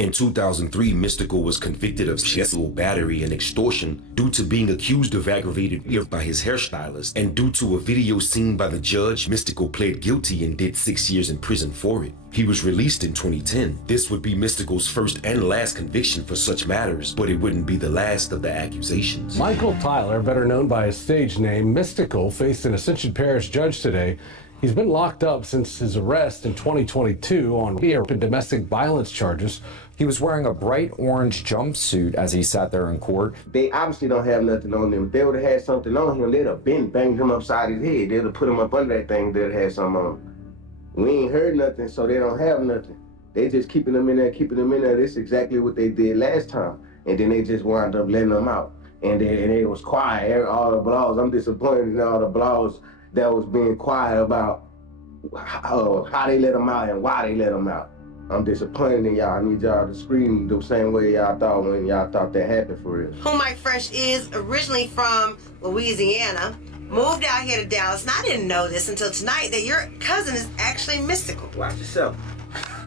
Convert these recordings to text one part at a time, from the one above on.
In 2003, Mystikal was convicted of sexual battery and extortion due to being accused of aggravated rape by his hairstylist, and due to a video seen by the judge, Mystikal pled guilty and did 6 years in prison for it. He was released in 2010. This would be Mystikal's first and last conviction for such matters, but it wouldn't be the last of the accusations. Michael Tyler, better known by his stage name Mystikal, faced an Ascension Parish judge today. He's been locked up since his arrest in 2022 on rape and domestic violence charges. He was wearing a bright orange jumpsuit as he sat there in court. They obviously don't have nothing on them. If they would have had something on him, they'd have banged him upside his head. They'd have put him up under that thing, they'd have had something on him. We ain't heard nothing, so they don't have nothing. They just keeping them in there, keeping them in there. This is exactly what they did last time. And then they just wound up letting them out. And they was quiet, all the blogs. I'm disappointed in all the blogs that was being quiet about how they let them out and why they let them out. I'm disappointed in y'all. I need y'all to scream the same way y'all thought when y'all thought that happened for real. Who Mike Fresh is, originally from Louisiana, moved out here to Dallas, and I didn't know this until tonight, that your cousin is actually Mystikal. Watch yourself.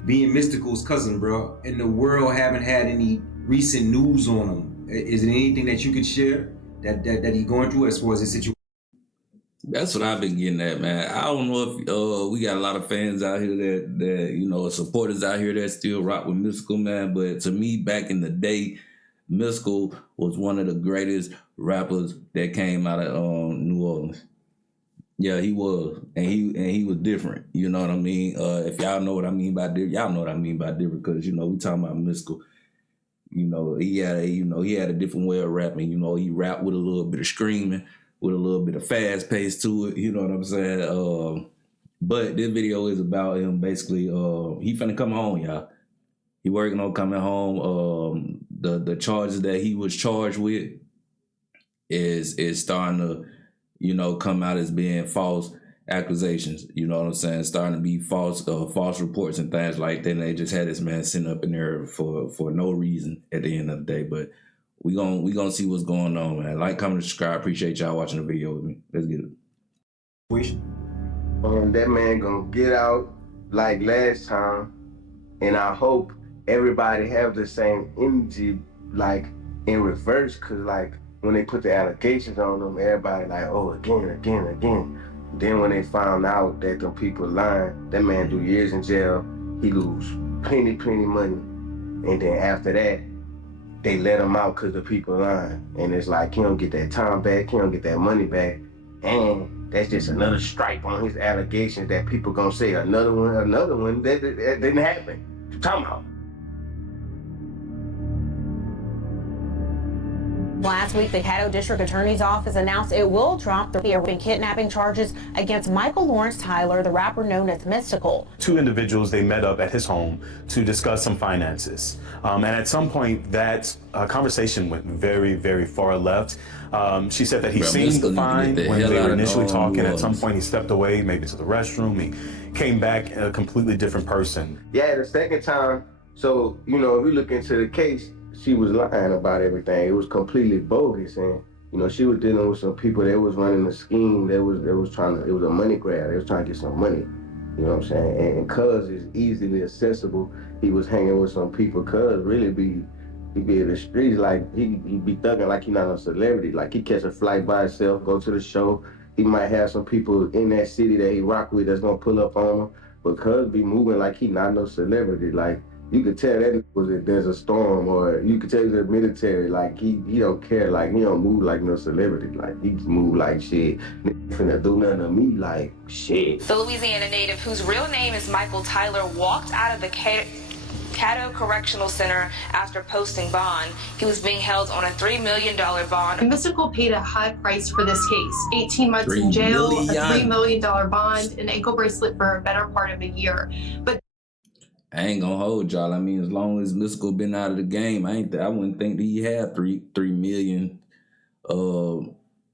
Being Mystikal's cousin, bro, and the world haven't had any recent news on him. Is there anything that you could share that he's going through as far as his situation? That's what I've been getting at, man. I don't know if we got a lot of fans out here that you know, supporters out here that still rock with Mystikal, man. But to me, back in the day, Mystikal was one of the greatest rappers that came out of New Orleans. Yeah, he was, and he was different. You know what I mean? If y'all know what I mean by different, y'all know what I mean by different, because you know we talking about Mystikal. You know, he had a different way of rapping. You know, he rapped with a little bit of screaming, with a little bit of fast pace to it, you know what I'm saying? But this video is about him basically, he finna come home, y'all. He working on coming home. The charges that he was charged with is starting to, you know, come out as being false accusations, you know what I'm saying? Starting to be false reports and things like that. And they just had this man sitting up in there for no reason at the end of the day. But we gonna see what's going on, man. Like, comment, subscribe. Appreciate y'all watching the video with me. Let's get it. That man gonna get out like last time, and I hope everybody have the same energy, like in reverse, cause like when they put the allegations on them, everybody like, oh, again. Then when they found out that them people lying, that man do years in jail, he lose plenty money, and then after that, they let him out because the people lying. And it's like, he don't get that time back, he don't get that money back. And that's just another stripe on his allegations that people gonna say another one that didn't happen. What you talking about? Last week, the Caddo District Attorney's Office announced it will drop the kidnapping charges against Michael Lawrence Tyler, the rapper known as Mystikal. Two individuals, they met up at his home to discuss some finances. And at some point, that conversation went very, very far left. She said that he seemed fine when they were initially talking. At some point, he stepped away, maybe to the restroom. He came back a completely different person. Yeah, the second time, so, you know, if we look into the case, she was lying about everything. It was completely bogus, and you know she was dealing with some people that was running a scheme. It was a money grab. They was trying to get some money. You know what I'm saying? And cuz is easily accessible. He was hanging with some people. Cuz really be in the streets like he be thugging like he not a celebrity. Like he catch a flight by himself, go to the show. He might have some people in that city that he rock with that's gonna pull up on him. But cuz be moving like he not no celebrity. Like, you could tell that there's a storm, or you could tell he's the military. Like he don't care. Like he don't move like no celebrity. Like he move like shit. Finna do nothing to me like shit. The Louisiana native, whose real name is Michael Tyler, walked out of the Caddo Correctional Center after posting bond. He was being held on a $3 million bond. Mystikal paid a high price for this case. 18 months in jail, a $3 million bond, an ankle bracelet for a better part of a year. But I ain't gonna hold y'all. I mean, as long as Mystikal been out of the game, I wouldn't think that he had $3 million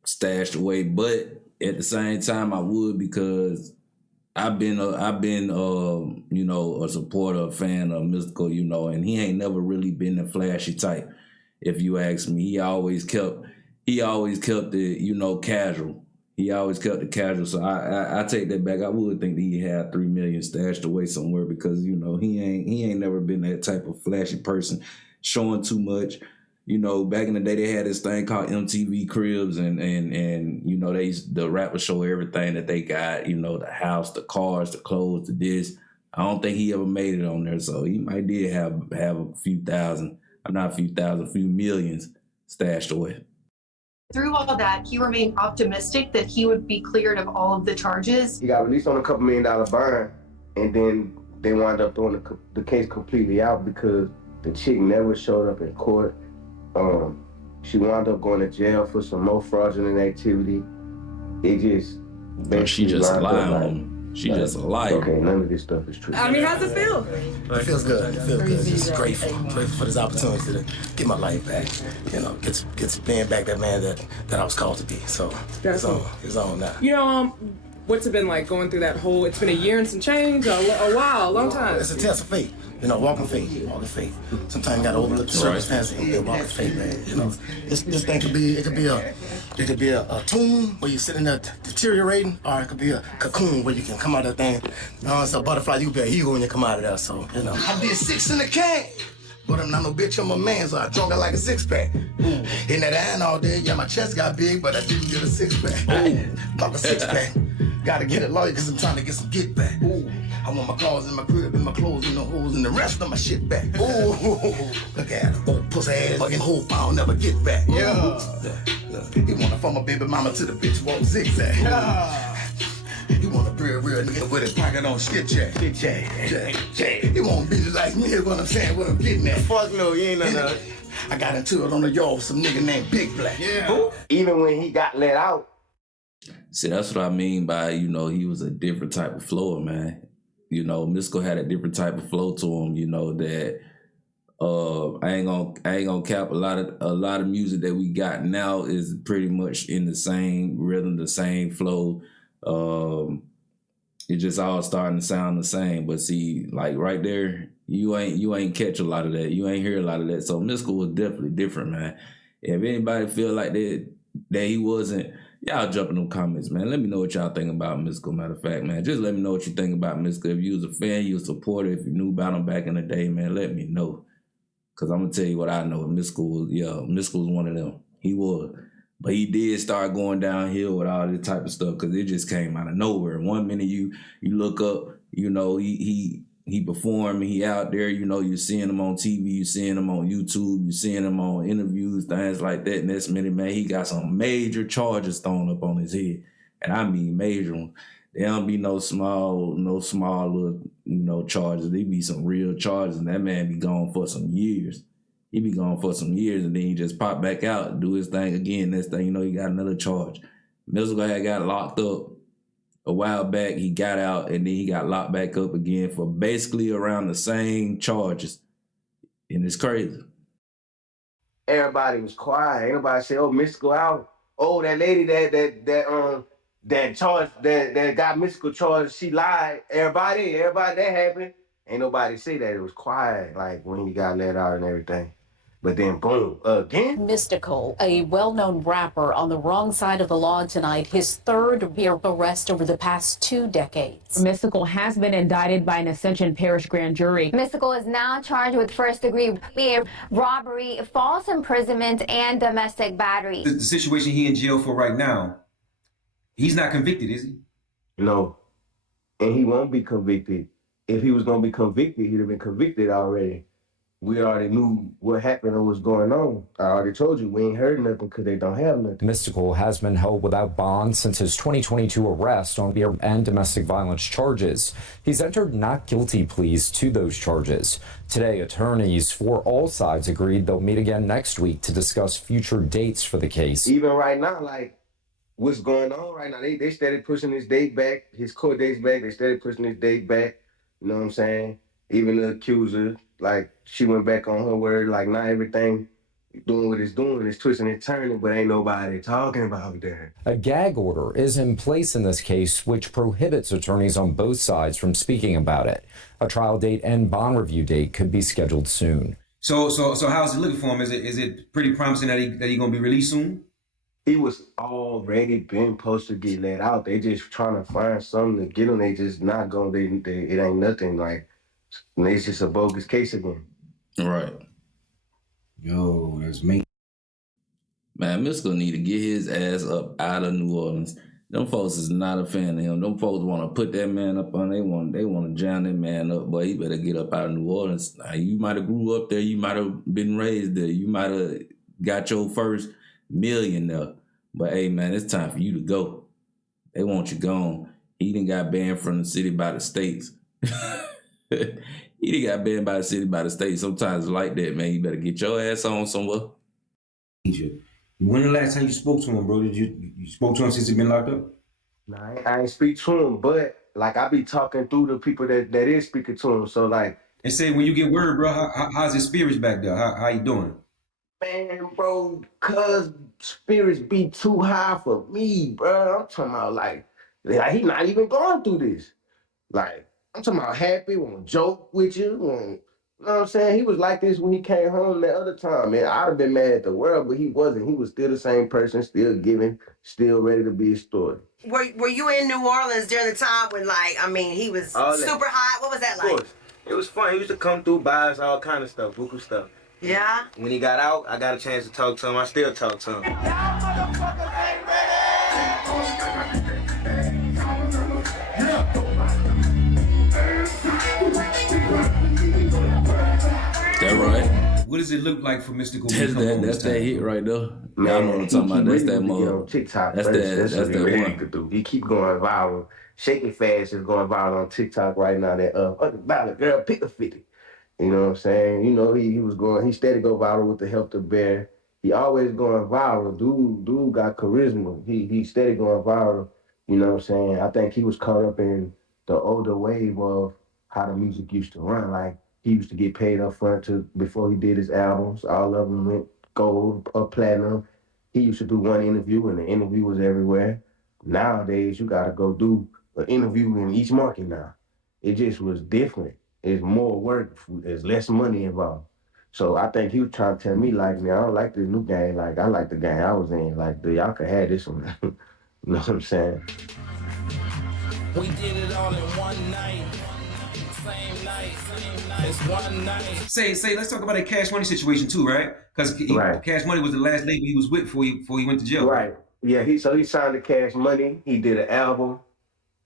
stashed away. But at the same time, I would, because I've been you know, a supporter, a fan of Mystikal, you know, and he ain't never really been the flashy type. If you ask me, he always kept it, you know, casual. He always kept it casual, so I take that back. I would think that he had $3 million stashed away somewhere because he ain't never been that type of flashy person, showing too much. Back in the day they had this thing called MTV Cribs, and the rappers show everything that they got. The house, the cars, the clothes, the this. I don't think he ever made it on there, so he might did have a few millions stashed away. Through all that, he remained optimistic that he would be cleared of all of the charges. He got released on a $2 million bond, and then they wound up throwing the case completely out because the chick never showed up in court. She wound up going to jail for some more fraudulent activity. It just she just lied on him. She just a liar. Okay, none of this stuff is true. I mean, how's it feel? It feels good. It feels good. Just grateful for this opportunity to get my life back. Get to being back that man that I was called to be. So it's on now. What's it been like going through that whole? It's been a year and some change, a while, a long time. It's a test of faith. Walking faith. Sometimes you gotta overlook the circumstances and walk of faith, man. This thing could be a tomb where you're sitting there deteriorating, or it could be a cocoon where you can come out of that thing. It's a butterfly, you be an eagle when you come out of there. So I did 6 in the can, but I'm not no bitch, I'm a man, so I drunk it like a 6-pack. In that iron all day, yeah, my chest got big, but I didn't get a 6-pack. Like a 6-pack. Gotta get it lawyer, cause I'm trying to get some get back. I want my claws in my crib and my clothes in the holes and the rest of my shit back. Look at her, old pussy ass fucking whole I'll never get back. Yeah. He wanna from my baby mama to the bitch walk zigzag. He want a real nigga with his pocket on shit jack. He want bitches like me, is what I'm saying, what I'm getting at. Fuck no, you ain't nothing. I got into it on the yard with some nigga named Big Black. Yeah. Even when he got let out. See, that's what I mean by, he was a different type of flower, man. Mystikal had a different type of flow to him, that I ain't gonna cap. A lot of music that we got now is pretty much in the same rhythm, the same flow. It just all starting to sound the same. But see, like right there, you ain't catch a lot of that. You ain't hear a lot of that. So Mystikal was definitely different, man. If anybody feel like that he wasn't, y'all jump in them comments, man. Let me know what y'all think about Mystikal. Matter of fact, man, just let me know what you think about Mystikal. If you was a fan, you was a supporter, if you knew about him back in the day, man, let me know. Cause I'm gonna tell you what I know. Mystikal was one of them. He was. But he did start going downhill with all this type of stuff because it just came out of nowhere. One minute you look up, he performed, he out there, you're seeing him on TV, you're seeing him on YouTube, you're seeing him on interviews, things like that. Next minute, man, he got some major charges thrown up on his head. And I mean major ones. They don't be no small little, charges. They be some real charges, and that man be gone for some years. He be gone for some years, and then he just pop back out and do his thing again. Next thing you know, he got another charge. Mystikal had got locked up a while back. He got out, and then he got locked back up again for basically around the same charges. And it's crazy. Everybody was quiet. Ain't nobody say, "Oh, Mystikal out." Oh, that lady that got Mystikal charged, she lied. Everybody that happened. Ain't nobody say that. It was quiet, like when he got let out and everything. But then, boom, again. Mystikal, a well-known rapper on the wrong side of the law tonight, his third real arrest over the past 2 decades. Mystikal has been indicted by an Ascension Parish grand jury. Mystikal is now charged with first-degree robbery, false imprisonment, and domestic battery. The situation he in jail for right now, he's not convicted, is he? No, and he won't be convicted. If he was going to be convicted, he'd have been convicted already. We already knew what happened and what's going on. I already told you, we ain't heard nothing because they don't have nothing. Mystikal has been held without bond since his 2022 arrest on beer and domestic violence charges. He's entered not guilty pleas to those charges. Today, attorneys for all sides agreed they'll meet again next week to discuss future dates for the case. Even right now, like, what's going on right now, they started pushing his date back, his court dates back. They started pushing his date back. You know what I'm saying? Even the accuser, like, she went back on her word, like, not everything doing what it's doing, it's twisting and turning, but ain't nobody talking about that. A gag order is in place in this case, which prohibits attorneys on both sides from speaking about it. A trial date and bond review date could be scheduled soon. So how's it looking for him? Is it pretty promising that he gonna be released soon? He was already been supposed to get let out. They just trying to find something to get him. They just not gonna. It ain't nothing. Like it's just a bogus case again. Right. Yo, that's me. Man, Mystikal need to get his ass up out of New Orleans. Them folks is not a fan of him. Them folks want to put that man up on. They want to jam that man up. But he better get up out of New Orleans. Now, you might have grew up there. You might have been raised there. You might have got your first million there. But hey, man, it's time for you to go. They want you gone. He done got banned from the city by the states. He done got banned by the city by the states. Sometimes it's like that, man. You better get your ass on somewhere. When the last time you spoke to him, bro? Did you spoke to him since he been locked up? Nah, I ain't speak to him, but like I be talking through the people that is speaking to him. So like, and say when you get word, bro, how's his spirits back there? How you doing? Man, bro, cuz spirits be too high for me, bro. I'm talking about like he not even going through this. Like, I'm talking about happy, won't joke with you, won't, you know what I'm saying? He was like this when he came home that other time, man. I'd have been mad at the world, but he wasn't. He was still the same person, still giving, still ready to be a story. Were you in New Orleans during the time when, like, I mean, he was super hot? What was that like? Of course. It was fun. He used to come through, buy us all kind of stuff, buku stuff. Yeah? When he got out, I got a chance to talk to him. I still talk to him. That right? What does it look like for Mystikal? That's that hit right there. Man, y'all know what I'm talking about. That's that mode. On TikTok. That's that really one. Could do. He keep going viral. Shaking Fast is going viral on TikTok right now. That $100 girl, pick a 50. You know what I'm saying? You know, he steady go viral with the Help the Bear. He always going viral. Dude got charisma. He steady going viral. You know what I'm saying? I think he was caught up in the older wave of how the music used to run. Like, he used to get paid up front before he did his albums. All of them went gold or platinum. He used to do one interview, and the interview was everywhere. Nowadays, you gotta go do an interview in each market now. It just was different. It's more work. There's less money involved. So I think he was trying to tell me, like, man, I don't like this new game. Like, I like the game I was in. Like, y'all could have this one. You know what I'm saying? We did it all in one night. Same night. It's one night. Say, let's talk about that Cash Money situation too, right? Because Cash Money was the last label he was with before he went to jail. Right. Yeah, he signed the Cash Money. He did an album.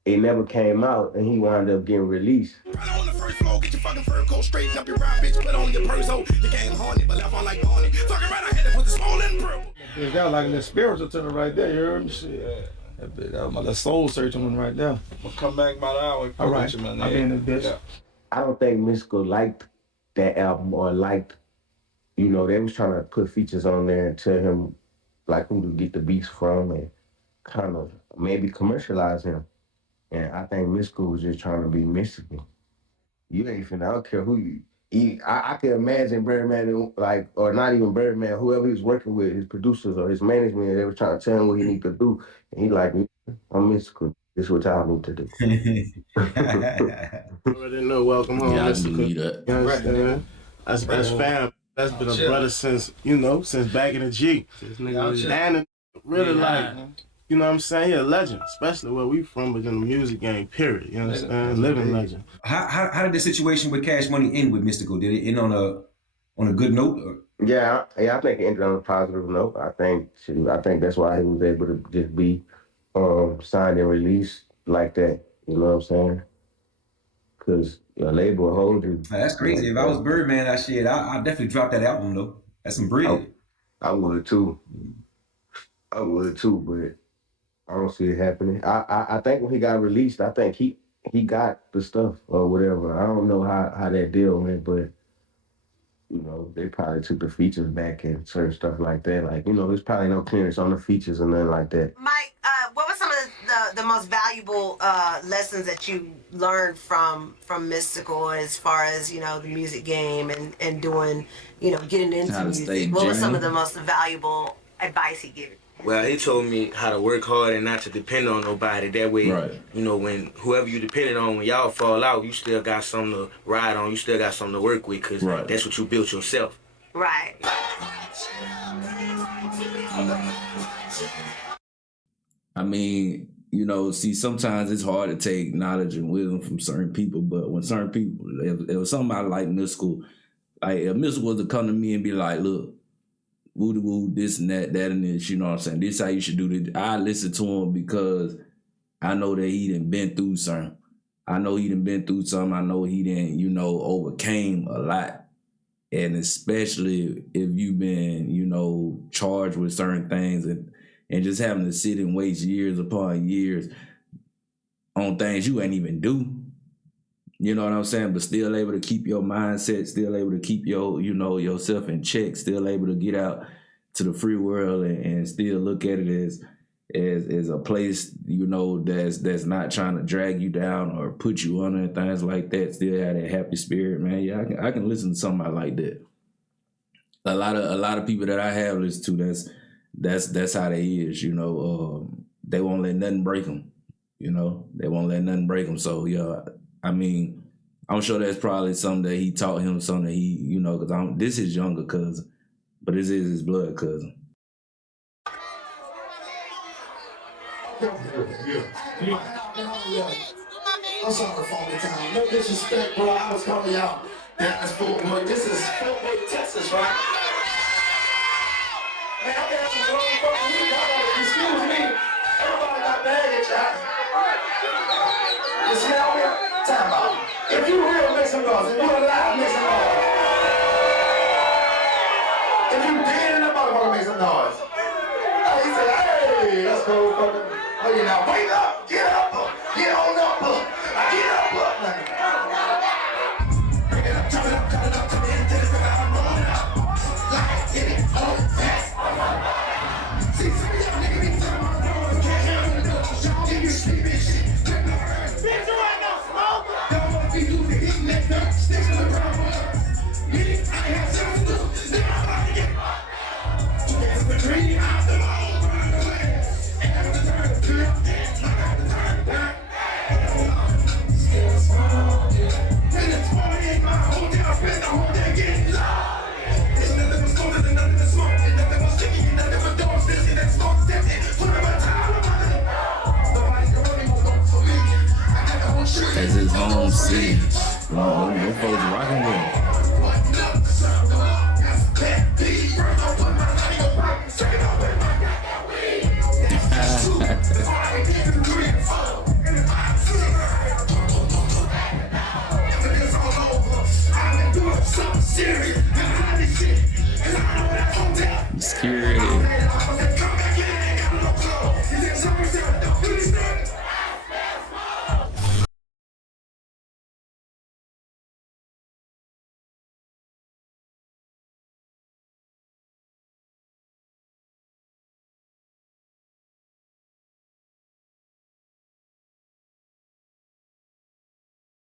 It never came out, and he wound up getting released. On the first floor, get your fucking fur coat, straighten up your ride, bitch, put on your purse, you came haunted, but left on like Barney. Fucking right, I had to put the small in purple. It got like a little spiritual to it right there, you heard me? Shit. That was my little soul searching one right there. I'll come back by the hour. All right, I'll be in this bitch. Yeah. I don't think Mystikal liked that album or liked, you know, they was trying to put features on there and tell him like who to get the beats from and kind of maybe commercialize him. And I think Mystikal was just trying to be Mystikal. You ain't finna, I don't care who you, I can imagine Birdman, like, or not even Birdman, whoever he was working with, his producers or his management, they were trying to tell him what he need to do. And he like, I'm Mystikal. This is what y'all need to do. Already know, welcome home, Mystikal. You understand? That's fam. That's been a brother since back in the G. And really like, you know what I'm saying? He a legend, especially where we from within the music game, period. You understand? Living legend. How did the situation with Cash Money end with Mystikal? Did it end on a good note? Or? Yeah, I think it ended on a positive note. I think that's why he was able to just be signed and released like that. You know what I'm saying? Because your label will hold you. That's crazy. If I was Birdman, I'd definitely drop that album though. That's some bread. I would too. But I don't see it happening. I think when he got released, I think he got the stuff or whatever. I don't know how that deal went, but you know, they probably took the features back and certain stuff like that. Like, you know, there's probably no clearance on the features and nothing like that. Mike, what were some of the most valuable lessons that you learned from Mystikal as far as, you know, the music game and doing, you know, getting into music? What was some of the most valuable advice he gave you? Well, he told me how to work hard and not to depend on nobody. That way, you know, when whoever you depended on, when y'all fall out, you still got something to ride on. You still got something to work with because that's what you built yourself. Right. I mean, you know, see, sometimes it's hard to take knowledge and wisdom from certain people, but when certain people, if somebody like Mystikal, like if Mystikal was to come to me and be like, look, woo-de-woo, this and that and this, you know what I'm saying? This is how you should do this. I listen to him because I know that he done been through something. I know he done been through something. I know he done, you know, overcame a lot. And especially if you've been, you know, charged with certain things and just having to sit and waste years upon years on things you ain't even do. You know what I'm saying? But still able to keep your mindset, still able to keep your, you know, yourself in check, still able to get out to the free world and still look at it as a place, you know, that's not trying to drag you down or put you under and things like that. Still have that happy spirit, man. Yeah, I can listen to somebody like that. A lot of people that I have listened to, that's how they is, you know. They won't let nothing break them, you know. They won't let nothing break them. So yeah, I mean, I'm sure that's probably something that he taught him, something that he, you know, because this is his younger cousin, but this is his blood cousin. I'm sorry for all the time. No disrespect, bro. I was calling y'all. That's Fort Worth. This is Fort Worth, Texas, right? Man, I've been having a long fucking week. Y'all gotta excuse me. Everybody got baggage, y'all. You smell me? Time out. If you real, make some noise. If you alive, make some noise. If you dead in the motherfucker, make some noise. Oh, he said, hey, that's cool, fucker. Oh, you now, wake up, get up, get on up, get up. Bring it up, turn it up, cut it up, come in, take it out, roll it up. Like, get it, hold it fast. See, some of y'all niggas be talking about roll, can't handle the doors, y'all give you sleeping shit. Get no earth. Bitch, you ain't no smoke. Don't want to be losing, eating that dirt, sticks to the ground with us. Get it, I ain't have time to do. Then I'm about to get you get the green out the road, run away. And have to turn the field, I got to turn it back. Still small, yeah. And it's 48 miles, hold down, spend the whole day getting loud. It's nothing but smoke, there's nothing but smoke, and nothing but sticky, and nothing but dogs, this and that smoke's tempting. Put up a time, nobody's gonna really vote for me. I got the whole shit. That's his home city. Them folks rocking with him. Security.